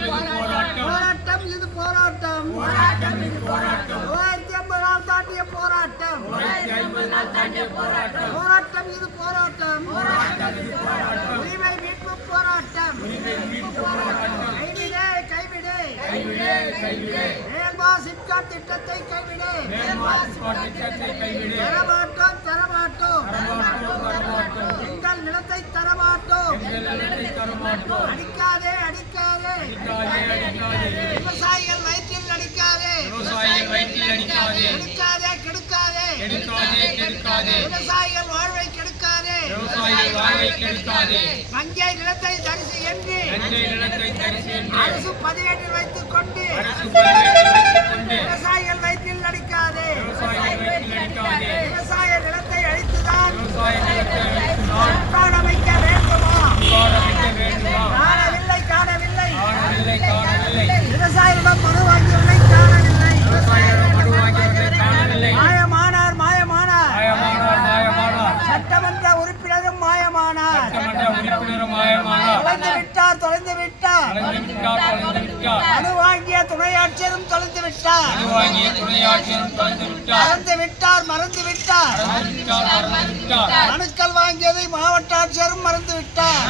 போராட்டம் இது போராட்டம். 1050 நாள் தாண்டிய போராட்டம். போராட்டம் இது போராட்டம். உரிமை மீட்பு போராட்டம். கைவிடு. மேல்மா சிப்காட் திட்டத்தை கைவிடு. தரமாட்டோம். எங்கள் நிலத்தை தரமாட்டோம். அடிக்காதே. விவசாயிகள் வயிற்றில் அடிக்காதே. கெடுக்காதே. விவசாயிகள் வாழ்வை கெடுக்காதே. நஞ்சை நிலத்தை தரிசு என்று அரசு பதிவேட்டில் வைத்துக் கொண்டு விவசாயிகள் வயிற்றில் அடிக்காதே. விவசாய நிலத்தை அழித்துதான் அமைக்க வேண்டுமா? காணவில்லை. விவசாயிகளிடம் மனு வாங்கியவர்களை காணவில்லை. மாயமானார். சட்டமன்ற உறுப்பினரும் மாயமானார். தொலைந்து விட்டார். மனு வாங்கிய துணை ஆட்சியரும் தொலைந்து விட்டார். மறந்து விட்டார். மனுக்கள் வாங்கியதை மாவட்ட ஆட்சியரும் மறந்து விட்டார்.